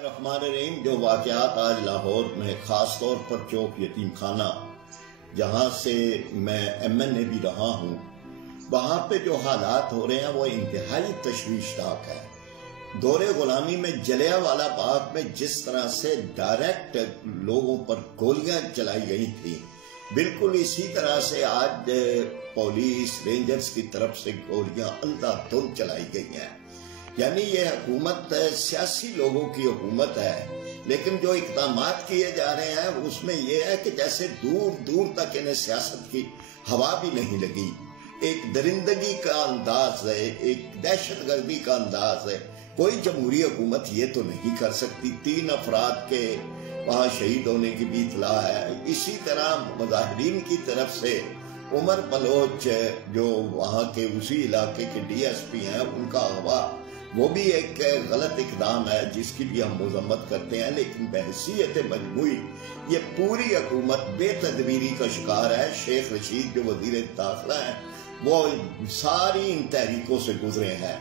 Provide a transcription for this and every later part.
الرحمن الرحیم جو واقعات آج لاہور میں خاص طور پر چوک یتیم خانہ جہاں سے میں ایم این اے بھی رہا ہوں وہاں پہ جو حالات ہو رہے ہیں وہ انتہائی تشویشناک ہے۔ دور غلامی میں جلیانوالہ باغ میں جس طرح سے ڈائریکٹ لوگوں پر گولیاں چلائی گئی تھی بالکل اسی طرح سے آج پولیس رینجرز کی طرف سے گولیاں اندھا دھند چلائی گئی ہیں۔ یعنی یہ حکومت سیاسی لوگوں کی حکومت ہے، لیکن جو اقدامات کیے جا رہے ہیں اس میں یہ ہے کہ جیسے دور دور تک انہیں سیاست کی ہوا بھی نہیں لگی، ایک درندگی کا انداز ہے، ایک دہشت گردی کا انداز ہے۔ کوئی جمہوری حکومت یہ تو نہیں کر سکتی۔ 3 افراد کے وہاں شہید ہونے کی بھی اطلاع ہے۔ اسی طرح مظاہرین کی طرف سے عمر بلوچ جو وہاں کے اسی علاقے کے ڈی ایس پی ہیں ان کا اغوا، وہ بھی ایک غلط اقدام ہے جس کی بھی ہم مذمت کرتے ہیں، لیکن بحیثیت مجموعی یہ پوری حکومت بے تدبیری کا شکار ہے۔ شیخ رشید جو وزیر داخلہ ہیں وہ ساری ان تحریکوں سے گزرے ہیں۔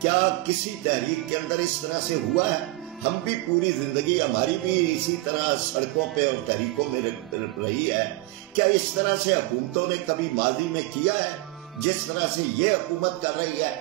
کیا کسی تحریک کے اندر اس طرح سے ہوا ہے؟ ہم بھی پوری زندگی ہماری بھی اسی طرح سڑکوں پہ اور تحریکوں میں رہی ہے۔ کیا اس طرح سے حکومتوں نے کبھی ماضی میں کیا ہے جس طرح سے یہ حکومت کر رہی ہے؟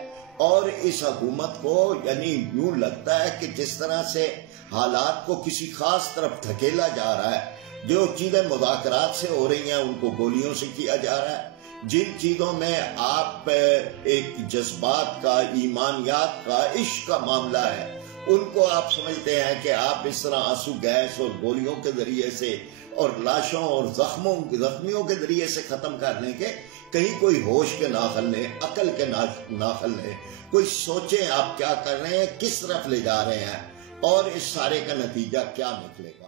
اور اس حکومت کو یعنی یوں لگتا ہے کہ جس طرح سے حالات کو کسی خاص طرف دھکیلا جا رہا ہے، جو چیزیں مذاکرات سے ہو رہی ہیں ان کو گولیوں سے کیا جا رہا ہے۔ جن چیزوں میں آپ ایک جذبات کا، ایمانیات کا، عشق کا معاملہ ہے، ان کو آپ سمجھتے ہیں کہ آپ اس طرح آنسو گیس اور گولیوں کے ذریعے سے اور لاشوں اور زخمیوں کے ذریعے سے ختم کرنے کے کہیں کوئی ہوش کے ناخل لیں، عقل کے ناخل لیں، کوئی سوچیں آپ کیا کر رہے ہیں، کس طرف لے جا رہے ہیں اور اس سارے کا نتیجہ کیا نکلے گا۔